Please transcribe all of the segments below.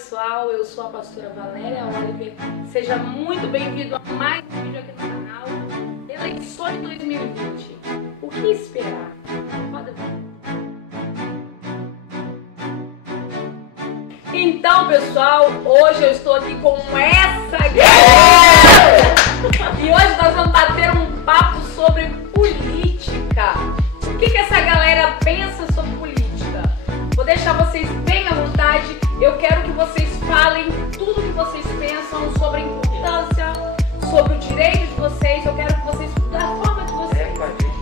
pessoal, eu sou a pastora Valéria Oliver. Seja muito bem-vindo a mais um vídeo aqui no canal. Eleições 2020. O que esperar? Roda. Então, pessoal, hoje eu estou aqui com essa galera. E hoje nós vamos bater um papo sobre política. O que essa galera pensa sobre política? Vou deixar vocês bem à vontade. Eu quero que vocês falem tudo que vocês pensam sobre a importância, sobre o direito de vocês. Eu quero que vocês, da forma de vocês.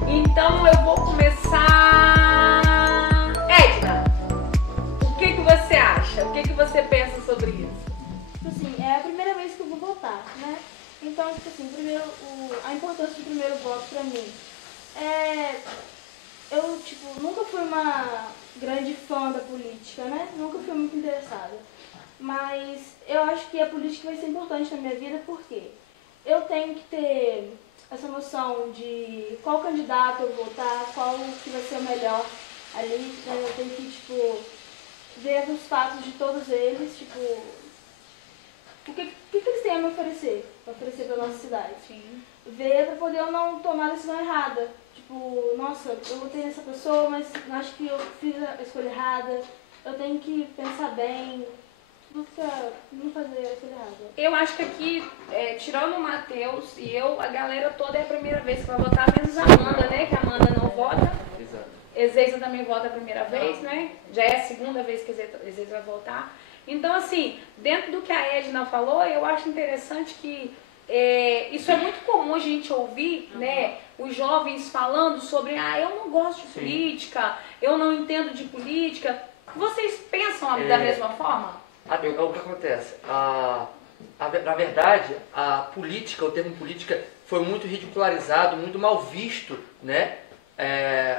Então eu vou começar. Edna, o que você acha? O que você pensa sobre isso? Assim, é a primeira vez que eu vou votar, né? Então, tipo assim, primeiro, a importância do primeiro voto pra mim é... Eu, tipo, nunca fui uma grande fã da política, né? Nunca fui muito interessada. Mas eu acho que a política vai ser importante na minha vida porque eu tenho que ter essa noção de qual candidato eu vou votar, qual que vai ser o melhor ali. Né? Eu tenho que, tipo, ver os fatos de todos eles, tipo, o que eles têm a me oferecer pra nossa cidade. Sim. Ver pra poder eu não tomar a decisão errada. Tipo, nossa, eu votei nessa pessoa, mas acho que eu fiz a escolha errada. Eu tenho que pensar bem, não fazer a escolha errada. Eu acho que aqui, tirando o Matheus e eu, a galera toda é a primeira vez que vai votar, menos a Amanda, né? Que a Amanda não vota. Exato. Ezeisa também vota a primeira vez, né? Já é a segunda vez que Ezeisa vai votar. Então, assim, dentro do que a Edna falou, eu acho interessante que isso é muito comum a gente ouvir, né? Os jovens falando sobre, eu não gosto de política, eu não entendo de política. Vocês pensam da mesma forma? O que acontece? Na verdade, a política, o termo política, foi muito ridicularizado, muito mal visto, né?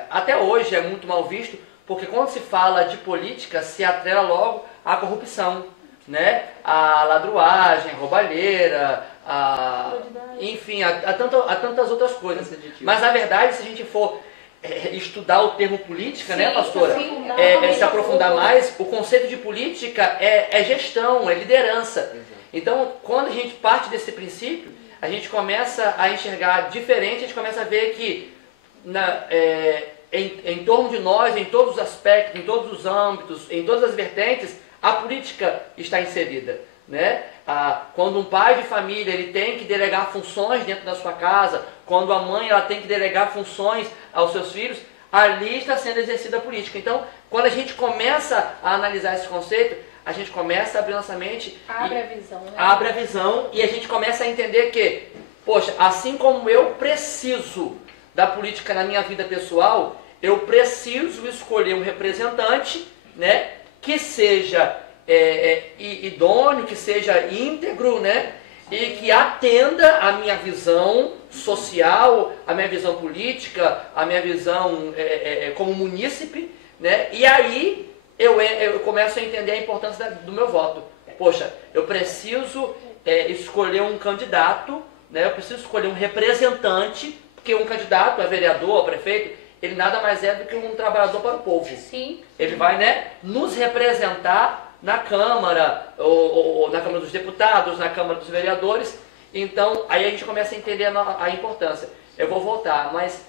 Até hoje é muito mal visto, porque quando se fala de política, se atrela logo à corrupção, né? A ladruagem, roubalheira, enfim, a tantas outras coisas. Mas na verdade, se a gente for estudar o termo política, né, pastora? Se aprofundar mais, o conceito de política é gestão, é liderança. Então, quando a gente parte desse princípio, a gente começa a enxergar diferente, a gente começa a ver que em torno de nós, em todos os aspectos, em todos os âmbitos, em todas as vertentes, a política está inserida, né? Quando um pai de família ele tem que delegar funções dentro da sua casa, quando a mãe ela tem que delegar funções aos seus filhos, ali está sendo exercida a política. Então, quando a gente começa a analisar esse conceito, a gente começa a abrir nossa mente, abre a visão, né? Abre a visão e a gente começa a entender que, poxa, assim como eu preciso da política na minha vida pessoal, eu preciso escolher um representante, né, que seja idôneo, que seja íntegro, né, e que atenda a minha visão social, a minha visão política, a minha visão como munícipe, né, e aí eu começo a entender a importância do meu voto. Poxa, eu preciso escolher um candidato, né, eu preciso escolher um representante, porque um candidato a vereador, a prefeito, ele nada mais é do que um trabalhador para o povo. Sim. Ele vai, né, nos representar na Câmara, ou na Câmara dos Deputados, na Câmara dos Vereadores. Então, aí a gente começa a entender a importância. Eu vou votar, mas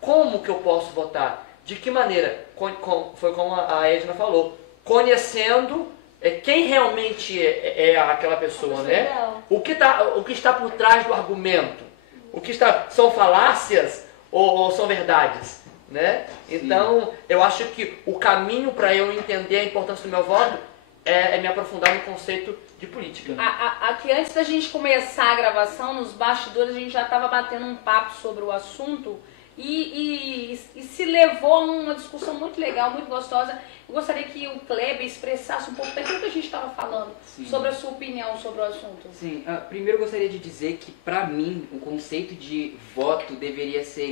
como que eu posso votar? De que maneira? Foi como a Edna falou, conhecendo quem realmente é aquela pessoa, né? O que está por trás do argumento? São falácias ou são verdades? Né? Então, eu acho que o caminho para eu entender a importância do meu voto é me aprofundar no conceito de política. Aqui antes da gente começar a gravação, nos bastidores, a gente já estava batendo um papo sobre o assunto e se levou a uma discussão muito legal, muito gostosa. Eu gostaria que o Kleber expressasse um pouco daquilo que a gente estava falando, sobre a sua opinião sobre o assunto. Sim, primeiro eu gostaria de dizer que, para mim, o conceito de voto deveria ser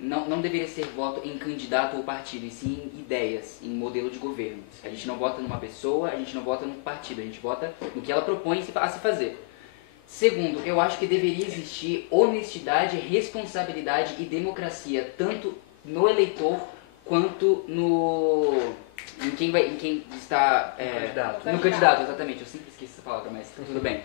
não deveria ser voto em candidato ou partido, e sim em ideias, em modelo de governo. A gente não vota numa pessoa, a gente não vota num partido, a gente vota no que ela propõe a se fazer. Segundo, eu acho que deveria existir honestidade, responsabilidade e democracia, tanto no eleitor quanto em quem está no candidato, exatamente. Eu sempre esqueço essa palavra, mas tudo bem.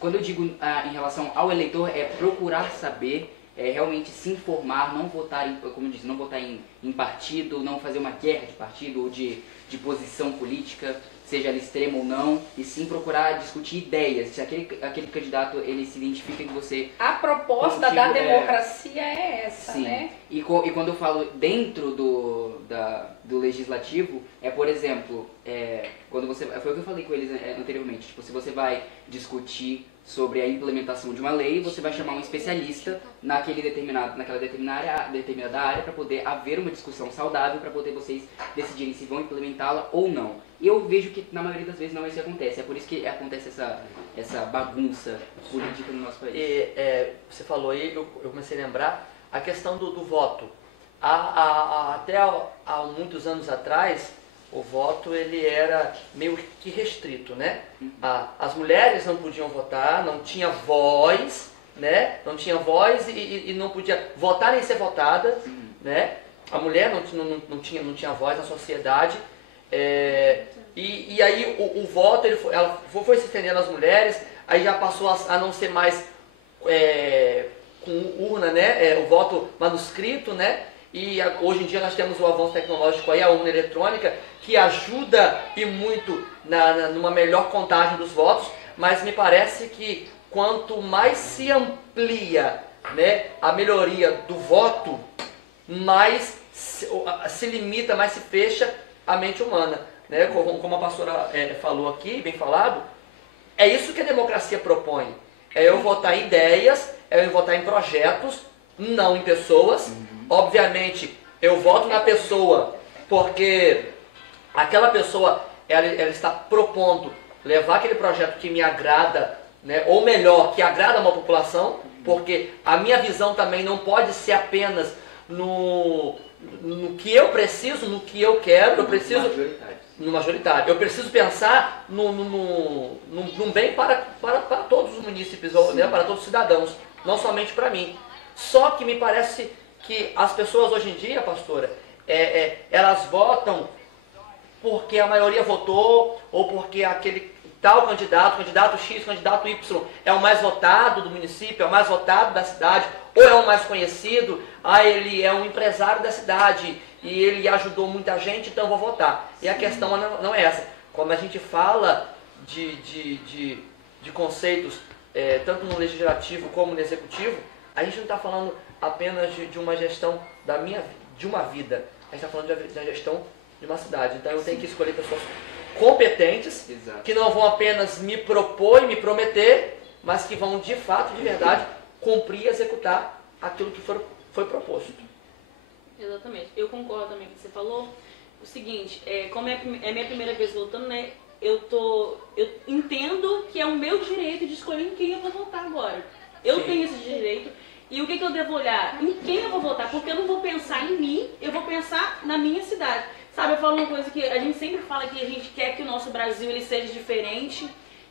Quando eu digo em relação ao eleitor, é procurar saber, realmente se informar, não votar, como eu disse, não votar em partido, não fazer uma guerra de partido ou de posição política, seja ela extrema ou não, e sim procurar discutir ideias. Se aquele candidato ele se identifica que você... A proposta da democracia é essa, sim. né? E quando eu falo dentro do legislativo, por exemplo, quando você... Foi o que eu falei com eles anteriormente, tipo, se você vai discutir sobre a implementação de uma lei, você vai chamar um especialista naquela determinada área para poder haver uma discussão saudável, para poder vocês decidirem se vão implementá-la ou não. E eu vejo que na maioria das vezes não é isso que acontece, é por isso que acontece essa bagunça política no nosso país. E, você falou aí, eu comecei a lembrar, a questão do voto. Até há muitos anos atrás, o voto ele era meio que restrito, né? As mulheres não podiam votar, não tinha voz, né? Não tinha voz e não podia votar nem ser votada, né? A mulher não tinha voz na sociedade. E aí o voto ela foi se estendendo às mulheres, aí já passou a não ser mais com urna, né? O voto manuscrito, né? E hoje em dia nós temos o avanço tecnológico aí, a urna eletrônica, que ajuda e muito numa melhor contagem dos votos, mas me parece que quanto mais se amplia, né, a melhoria do voto, mais se limita, mais se fecha a mente humana. Né? Como a pastora falou aqui, bem falado, é isso que a democracia propõe. É eu votar em ideias, é eu votar em projetos, não em pessoas. Obviamente, eu voto na pessoa porque aquela pessoa ela está propondo levar aquele projeto que me agrada, né? Ou melhor, que agrada uma população, porque a minha visão também não pode ser apenas no que eu preciso, no que eu quero. Eu preciso no majoritário. Eu preciso pensar num bem para todos os munícipes, né? Para todos os cidadãos, não somente para mim. Só que me parece que as pessoas hoje em dia, pastora, elas votam porque a maioria votou, ou porque aquele tal candidato X, candidato Y, é o mais votado do município, é o mais votado da cidade, ou é o mais conhecido, ele é um empresário da cidade e ele ajudou muita gente, então eu vou votar. E a questão não é essa. Quando a gente fala de conceitos, tanto no legislativo como no executivo, a gente não está falando apenas de uma gestão de uma vida, a gente está falando da gestão de uma cidade. Então eu tenho que escolher pessoas competentes, exato, que não vão apenas me propor e me prometer, mas que vão de fato, de verdade, cumprir e executar aquilo que foi proposto. Exatamente. Eu concordo também com o que você falou. O seguinte, como é minha primeira vez votando, né? Eu entendo que é o meu direito de escolher em quem eu vou votar agora. Eu Sim. tenho esse direito. E o que eu devo olhar? Em quem eu vou votar? Porque eu não vou pensar em mim, eu vou pensar na minha cidade. Sabe, eu falo uma coisa que a gente sempre fala, que a gente quer que o nosso Brasil ele seja diferente,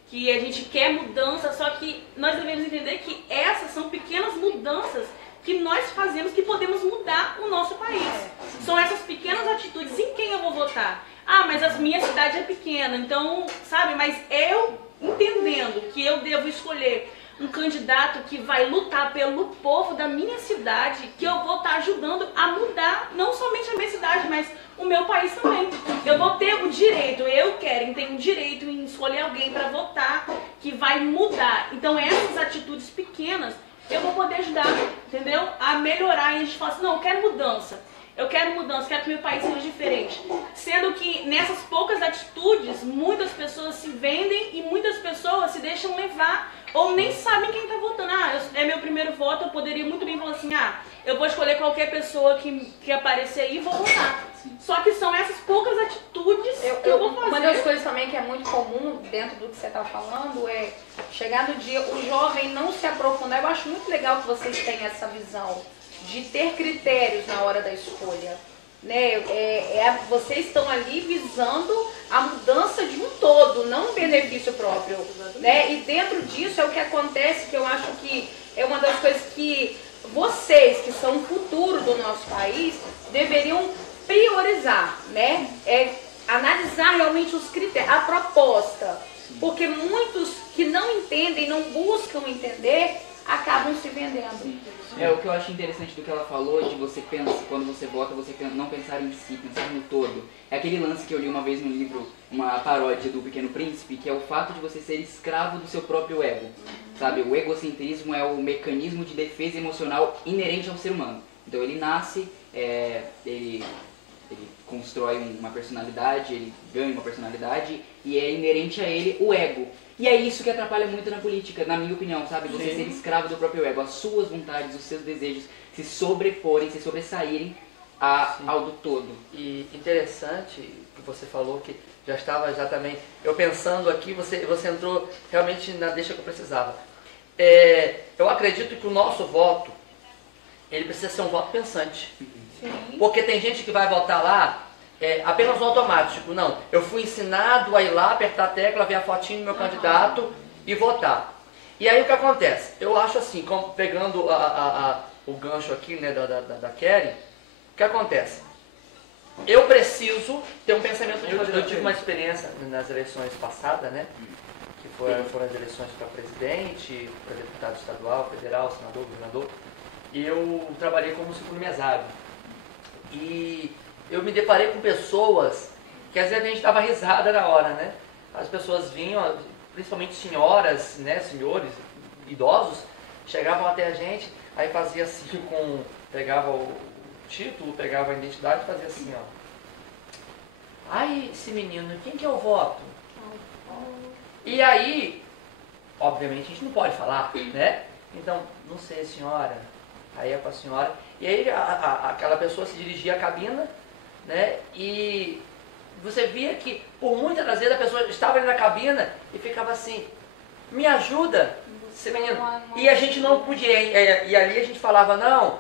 que a gente quer mudança, só que nós devemos entender que essas são pequenas mudanças que nós fazemos, que podemos mudar o nosso país. São essas pequenas atitudes. Em quem eu vou votar? Ah, mas a minha cidade é pequena, então, sabe, mas eu entendendo que eu devo escolher um candidato que vai lutar pelo povo da minha cidade, que eu vou estar ajudando a mudar não somente a minha cidade, mas o meu país também. Eu vou ter o direito, tenho o direito em escolher alguém para votar que vai mudar. Então essas atitudes pequenas eu vou poder ajudar, entendeu? A melhorar. E a gente fala assim, não, eu quero mudança, quero que meu país seja diferente. Sendo que nessas poucas atitudes, muitas pessoas se vendem e muitas pessoas se deixam levar ou nem sabem quem está votando. É meu primeiro voto, eu poderia muito bem falar assim, eu vou escolher qualquer pessoa que aparecer aí e vou votar. Só que são essas poucas atitudes que eu vou fazer. Uma das coisas também que é muito comum dentro do que você está falando é chegar no dia, o jovem não se aprofundar. Eu acho muito legal que vocês tenham essa visão de ter critérios na hora da escolha. Né? Vocês estão ali visando a mudança de um todo, não um benefício próprio. Né? E dentro disso é o que acontece, que eu acho que é uma das coisas que vocês, que são o futuro do nosso país, deveriam priorizar, né? analisar realmente os critérios, a proposta. Porque muitos que não entendem, não buscam entender, acabam se vendendo. O que eu acho interessante do que ela falou, de você pensar, quando você vota, você não pensar em si, pensar no todo. É aquele lance que eu li uma vez no livro, uma paródia do Pequeno Príncipe, que é o fato de você ser escravo do seu próprio ego. Sabe, o egocentrismo é o mecanismo de defesa emocional inerente ao ser humano. Então ele nasce, ele constrói uma personalidade, ele ganha uma personalidade e é inerente a ele o ego. E é isso que atrapalha muito na política, na minha opinião, sabe? Você ser escravo do próprio ego, as suas vontades, os seus desejos se sobreporem, se sobressaírem ao do todo. E interessante que você falou que já estava também, eu pensando aqui, você entrou realmente na deixa que eu precisava. Eu acredito que o nosso voto, ele precisa ser um voto pensante. Sim. Porque tem gente que vai votar lá apenas no automático. Não, eu fui ensinado a ir lá, apertar a tecla, ver a fotinho do meu candidato e votar. E aí o que acontece? Eu acho assim, pegando o gancho aqui, né, da Kelly, o que acontece? Eu preciso ter um pensamento diferente. Eu tive uma experiência nas eleições passadas, né? Que foram as eleições para presidente, para deputado estadual, federal, senador, governador. E eu trabalhei como segundo mesário. E eu me deparei com pessoas que às vezes a gente dava risada na hora, né? As pessoas vinham, principalmente senhoras, né, senhores, idosos, chegavam até a gente, aí fazia assim pegava o título, pegava a identidade e fazia assim, ó. Ai, esse menino, quem que eu voto? E aí, obviamente a gente não pode falar, né? Então, não sei, senhora. Aí é para a senhora. E aí aquela pessoa se dirigia à cabina, né? E você via que por muitas das vezes a pessoa estava ali na cabina e ficava assim, me ajuda, esse menino. E a gente não podia, e ali a gente falava, não,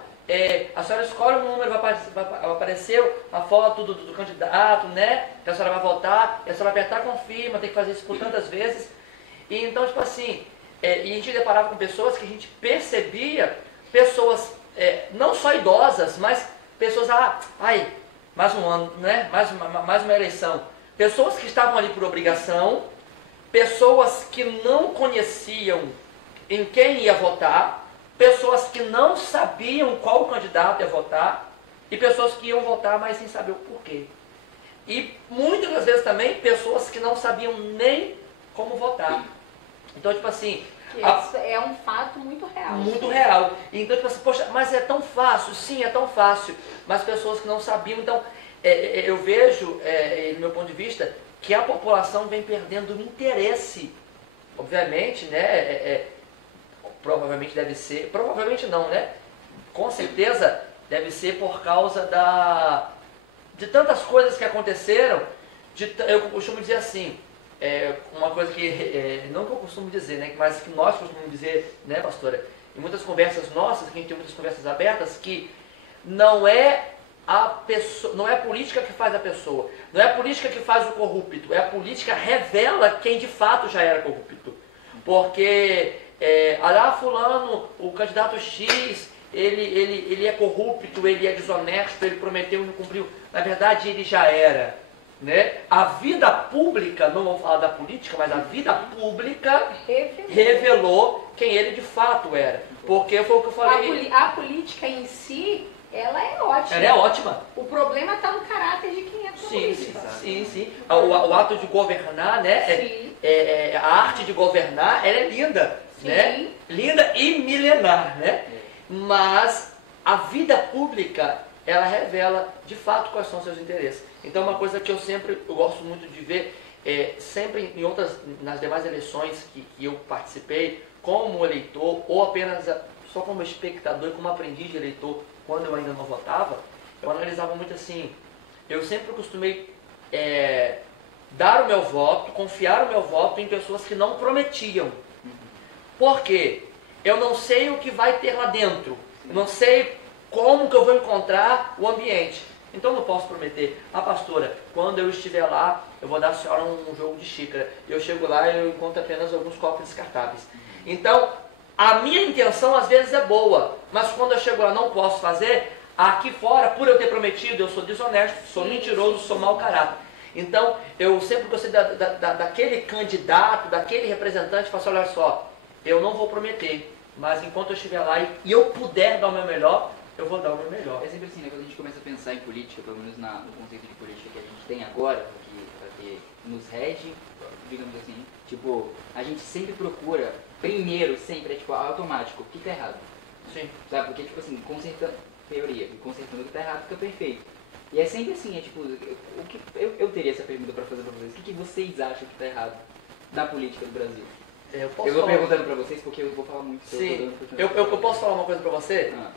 a senhora escolhe um número, vai aparecer a foto do candidato, né? Que a senhora vai votar, e a senhora vai apertar confirma, tem que fazer isso por tantas vezes. E então, tipo assim, e a gente deparava com pessoas que a gente percebia, pessoas não só idosas, mas pessoas, mais um ano, né? mais uma eleição. Pessoas que estavam ali por obrigação, pessoas que não conheciam em quem ia votar, pessoas que não sabiam qual candidato ia votar, e pessoas que iam votar, mas sem saber o porquê. E muitas das vezes também, pessoas que não sabiam nem como votar. Então, tipo assim... Isso é um fato muito real. Muito real. Então, tipo assim, poxa, mas é tão fácil? Sim, é tão fácil. Mas pessoas que não sabiam, então, eu vejo, do meu ponto de vista, que a população vem perdendo o interesse. Obviamente, né, provavelmente deve ser, provavelmente não, né? Com certeza deve ser por causa de tantas coisas que aconteceram. Eu costumo dizer assim, uma coisa que, não que eu costumo dizer, né, mas que nós costumamos dizer, né, pastora, em muitas conversas nossas, que a gente tem muitas conversas abertas, que não é a pessoa, não é a política que faz a pessoa, não é a política que faz o corrupto, é a política revela quem de fato já era corrupto. Porque, fulano, o candidato X, ele é corrupto, ele é desonesto, ele prometeu e não cumpriu. Na verdade, ele já era. Né? A vida pública, não vamos falar da política, mas a vida pública revelou quem ele de fato era. Porque foi o que eu falei. A política em si, ela é ótima. Ela é ótima. O problema está no caráter de quem é política. Sim. O ato de governar, né? A arte de governar, ela é linda. Sim. Né? Linda e milenar, né? Mas a vida pública, ela revela de fato quais são os seus interesses. Então, uma coisa que eu gosto muito de ver, sempre nas demais eleições que eu participei, como eleitor, ou apenas só como espectador e como aprendiz de eleitor, quando eu ainda não votava, eu analisava muito assim, eu sempre costumei dar o meu voto, confiar o meu voto em pessoas que não prometiam. Por quê? Eu não sei o que vai ter lá dentro, eu não sei como que eu vou encontrar o ambiente. Então eu não posso prometer, pastora, quando eu estiver lá, eu vou dar a senhora um jogo de xícara. Eu chego lá e eu encontro apenas alguns copos descartáveis. Então, a minha intenção às vezes é boa, mas quando eu chego lá não posso fazer, Aqui fora, por eu ter prometido, eu sou desonesto, sou mentiroso, sou mau caráter. Então, eu sempre gostei daquele candidato, daquele representante, falo assim, olha só, eu não vou prometer, mas enquanto eu estiver lá e eu puder dar o meu melhor, eu vou dar o meu melhor. É sempre assim, né? Quando a gente começa a pensar em política, pelo menos no conceito de política que a gente tem agora, que nos rege, digamos assim, tipo, a gente sempre procura, primeiro, sempre, é tipo, automático, o que tá errado? Sim. Sabe? Porque, tipo assim, consertando, teoria, consertando o que tá errado fica perfeito. E é sempre assim, é tipo, eu teria essa pergunta pra fazer pra vocês, o que vocês acham que tá errado na política do Brasil? Eu vou perguntando pra vocês porque eu vou falar muito. Sim, eu posso falar uma coisa pra você? Ah.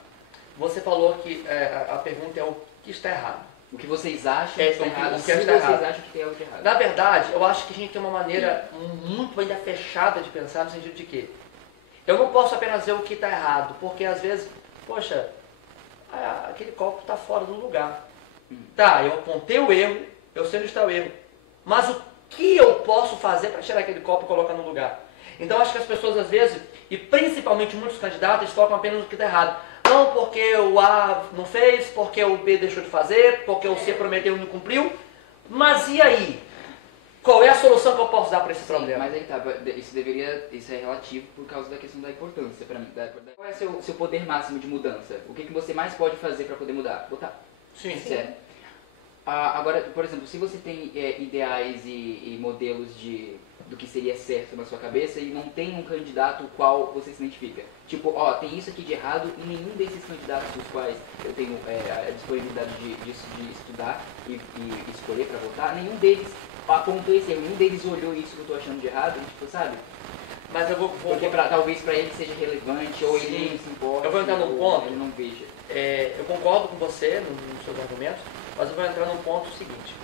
Você falou que a pergunta é o que está errado. O que vocês acham que está errado, o se que está vocês errado. acham que tem algo de errado. Na verdade, eu acho que a gente tem uma maneira muito ainda fechada de pensar no sentido de que eu não posso apenas ver o que está errado, porque às vezes, poxa, aquele copo está fora do lugar. Tá, eu apontei o erro, eu sei onde está o erro, mas o que eu posso fazer para tirar aquele copo e colocar no lugar? Então acho que as pessoas às vezes, e principalmente muitos candidatos, focam apenas no que está errado. Não porque o A não fez, porque o B deixou de fazer, porque o C prometeu e não cumpriu. Mas e aí? Qual é a solução que eu posso dar para esse problema? Mas aí tá, isso é relativo por causa da questão da importância para mim. Qual é o seu poder máximo de mudança? O que você mais pode fazer para poder mudar? Botar. Sim. Certo. Agora, por exemplo, se você tem ideais e modelos do que seria certo na sua cabeça e não tem um candidato o qual você se identifica. Tipo, tem isso aqui de errado e nenhum desses candidatos dos quais eu tenho a disponibilidade de estudar e escolher para votar, nenhum deles apontou esse erro, nenhum deles olhou isso que eu estou achando de errado, tipo, sabe? Mas eu vou porque talvez para ele seja relevante ou ele não se importa. Eu vou entrar num ponto. Ele não veja. Eu concordo com você nos seus argumentos, mas eu vou entrar num ponto seguinte.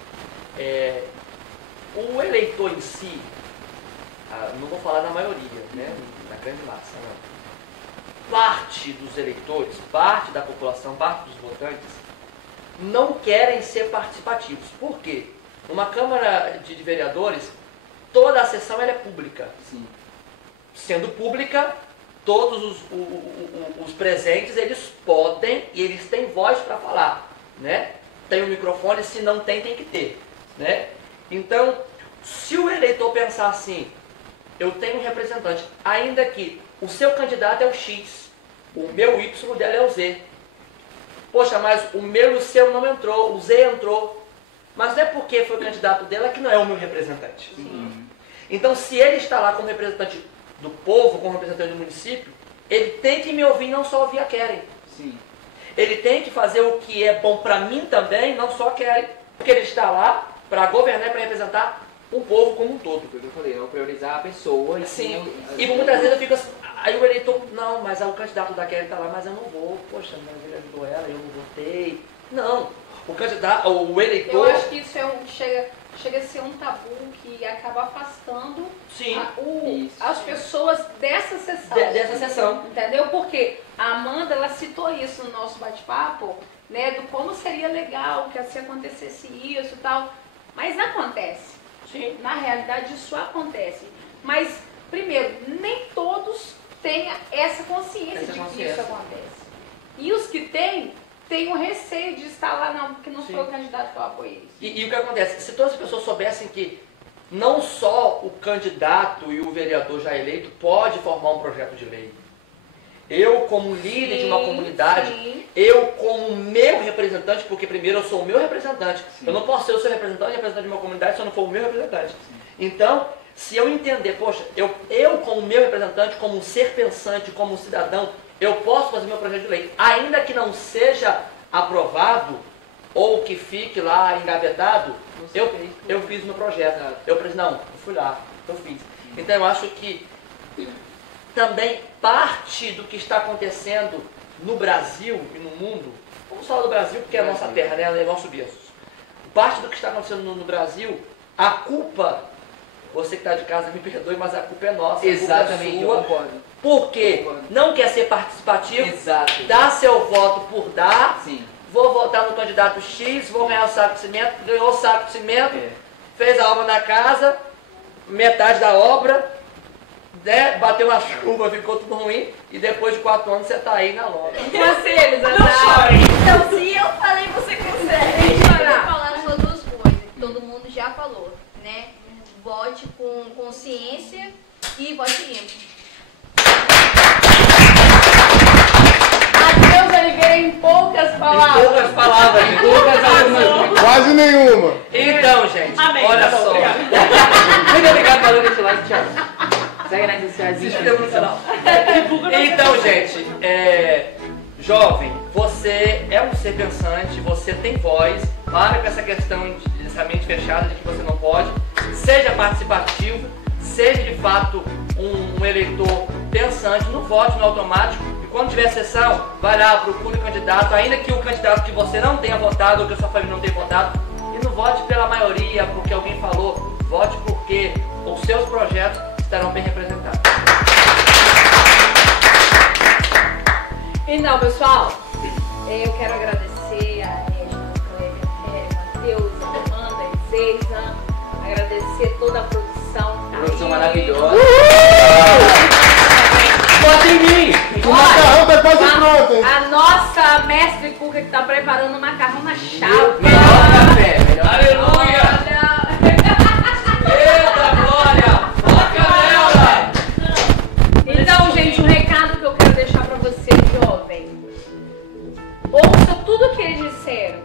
O eleitor em si, não vou falar na maioria, né, na grande massa, não. Parte dos eleitores, parte da população, parte dos votantes, não querem ser participativos. Por quê? Numa Câmara de Vereadores, toda a sessão ela é pública. Sim. Sendo pública, todos os presentes, eles podem e eles têm voz para falar, né? Tem um microfone, se não tem, tem que ter, né? Então, se o eleitor pensar assim, eu tenho um representante, ainda que o seu candidato é o X, o meu Y dela é o Z. Poxa, mas o meu e o seu não entrou, o Z entrou. Mas não é porque foi o candidato dela que não é o meu representante. Sim. Então, se ele está lá como representante do povo, como representante do município, ele tem que me ouvir, não só ouvir a Keren. Sim. Ele tem que fazer o que é bom para mim também, não só a Keren. Porque ele está lá para governar e para representar o povo como um todo. Porque eu falei, eu priorizar a pessoa e sim. E muitas vezes eu fico assim, aí o eleitor, não, mas o candidato da Keren está lá, mas eu não vou, poxa, mas ele ajudou ela, eu não votei. Não, o candidato, o eleitor... Eu acho que isso chega a ser um tabu que acaba afastando as pessoas dessa sessão. Dessa sessão. Entendeu? Porque a Amanda, ela citou isso no nosso bate-papo, né, do como seria legal que se acontecesse isso e tal. Mas acontece. Sim. Na realidade, isso acontece. Mas, primeiro, nem todos têm essa consciência de que isso acontece. E os que têm o receio de estar lá, não, porque não foi o candidato que eu apoiei. E o que acontece? Se todas as pessoas soubessem que não só o candidato e o vereador já eleito pode formar um projeto de lei. Eu, como líder de uma comunidade, eu, como meu representante, porque primeiro eu sou o meu representante. Eu não posso ser o seu representante de uma comunidade se eu não for o meu representante. Então, se eu entender, poxa, eu como meu representante, como um ser pensante, como um cidadão, eu posso fazer meu projeto de lei, ainda que não seja aprovado ou que fique lá engavetado, eu fiz meu projeto. Eu fui lá, eu fiz. Então eu acho que também parte do que está acontecendo no Brasil e no mundo, vamos falar do Brasil porque é a nossa terra, né, é nosso berço. Parte do que está acontecendo no Brasil, a culpa, você que está de casa me perdoe, mas a culpa é nossa. Exatamente, a culpa é sua, eu concordo. Porque não quer ser participativo, Exato. dá seu voto por dar, Sim. Vou votar no candidato X, vou ganhar o saco de cimento, ganhou o saco de cimento, fez a obra na casa, metade da obra, né, bateu uma chuva, ficou tudo ruim, e depois de 4 anos você tá aí na loja. Conselhos, Não Azar. chore. Então, se eu falei, você consegue. Eu vou falar só 2 coisas, que todo mundo já falou, né? Vote com consciência e vote limpo. Matheus Oliveira em poucas Em palavras. poucas palavras, em poucas palavras. Quase nenhuma. Então, gente, Amém, olha tá bom, só. obrigado. Muito obrigado pelo deixa o like, tchau. Segue nas redes sociais. Se inscreva no canal. Então, gente, jovem, você é um ser pensante, você tem voz, para com essa questão dessa mente fechada de que você não pode, seja participativo, seja de fato um eleitor pensante, não vote no automático, e quando tiver sessão, vai lá, procure o candidato, ainda que o candidato que você não tenha votado ou que a sua família não tenha votado, e não vote pela maioria, porque alguém falou, vote porque os seus projetos estarão bem representados. Então, pessoal, eu quero agradecer a Regina, Cléber, Matheus, Amanda, Ezeiza, agradecer toda a produção. Produção maravilhosa. Vote em mim! O macarrão tá quase pronto, hein? A nossa mestre Cuca que tá preparando o macarrão na chapa. Melhor café, melhor. Aleluia! Olha. Eita glória! Foca nela! Então, gente, um recado que eu quero deixar pra você, jovem. Ouça tudo o que eles disseram.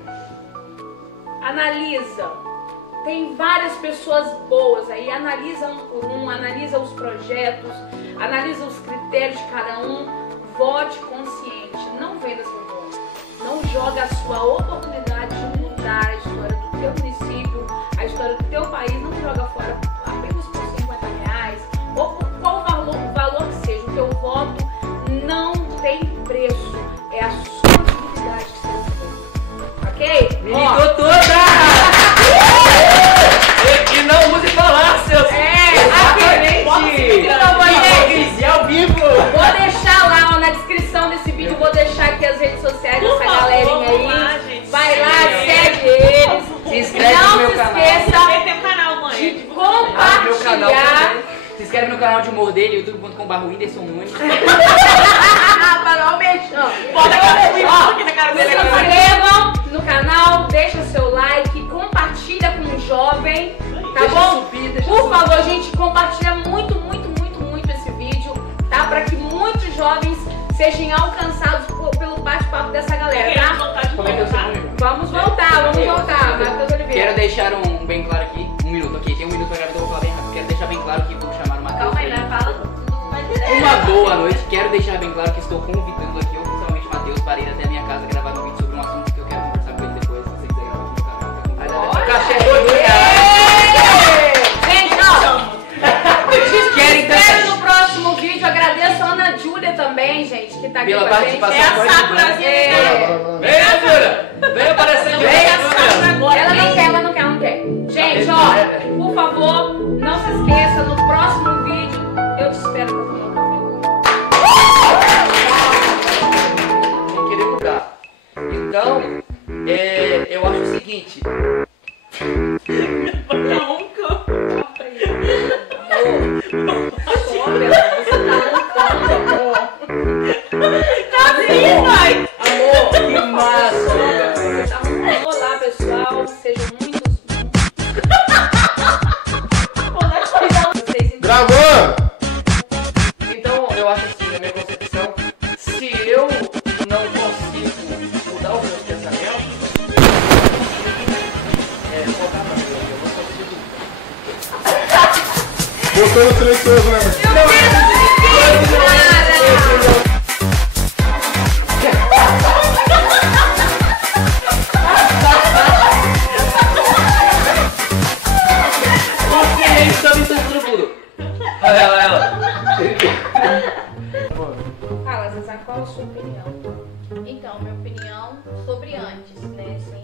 Analisa. Tem várias pessoas boas aí. Analisa um por um, analisa os projetos, analisa os critérios de cada um. Vote consciente. Não venda seu voto. Não joga a sua oportunidade de mudar a história do teu município, a história do teu país. Não joga fora apenas por R$50 ou por qual valor que seja. O teu voto não tem preço. É a sua dignidade que você tem. Ok? Me ligou toda! E não use falácias! Hipocrisia ao vivo. Vou deixar lá ó, na descrição desse vídeo, vou deixar aqui as redes sociais dessa galerinha aí. Vamos lá, gente. Vai lá, segue eles. Se inscreve no Não meu se canal. esqueça Ele tem um canal, mãe. de Meu canal compartilhar. Se inscreve no canal de humor dele, youtube.com/Whindersson Nunes. Para não mexer. Bota aqui na cara Se dele. inscrevam no canal, deixa seu like, compartilha com o jovem, tá Deixa bom? subir, deixa Por subir. favor, gente, compartilha muito esse vídeo, tá? Para que muitos jovens sejam alcançados pelo bate-papo dessa galera, tá? Como é que eu sou comigo? Vamos voltar, Matheus Oliveira. Quero deixar um bem claro aqui. 1 minuto, ok? Tem 1 minuto pra gravar, então eu vou falar bem rápido. Quero deixar bem claro que vou chamar o Matheus. Calma aí, pra né? Fala tudo mais direto. Uma boa noite. Quero deixar bem claro que estou convidando aqui oficialmente o Matheus para ir até a minha casa gravar um vídeo sobre um assunto que eu quero conversar com ele depois. Se você quiser gravar no meu canal, tá convidado. Cachê R$2.000. Gente, ó, Vocês querem espero no próximo vídeo. Agradeço a Ana Júlia também, gente, que tá aqui Pela com a gente. participação. É a Sakurazinha. Vem, Júlia! Vem aparecer de É a vez, Sakura agora. Ela não quer. Gente, ó, por favor, não se esqueça, no próximo vídeo eu te espero pra tomar um café. Sem querer mudar. Então, eu acho o seguinte. Nunca. Vai. Que massa! Olá, pessoal, sejam muito vocês Gravando! Então, eu acho assim, na minha concepção, se eu não consigo mudar os meus pensamentos, voltar pra mim, eu vou fazer tudo. Botou no silencioso, né? Olha ela. Fala, Zezá, qual a sua opinião? Então, minha opinião sobre antes, né? Sem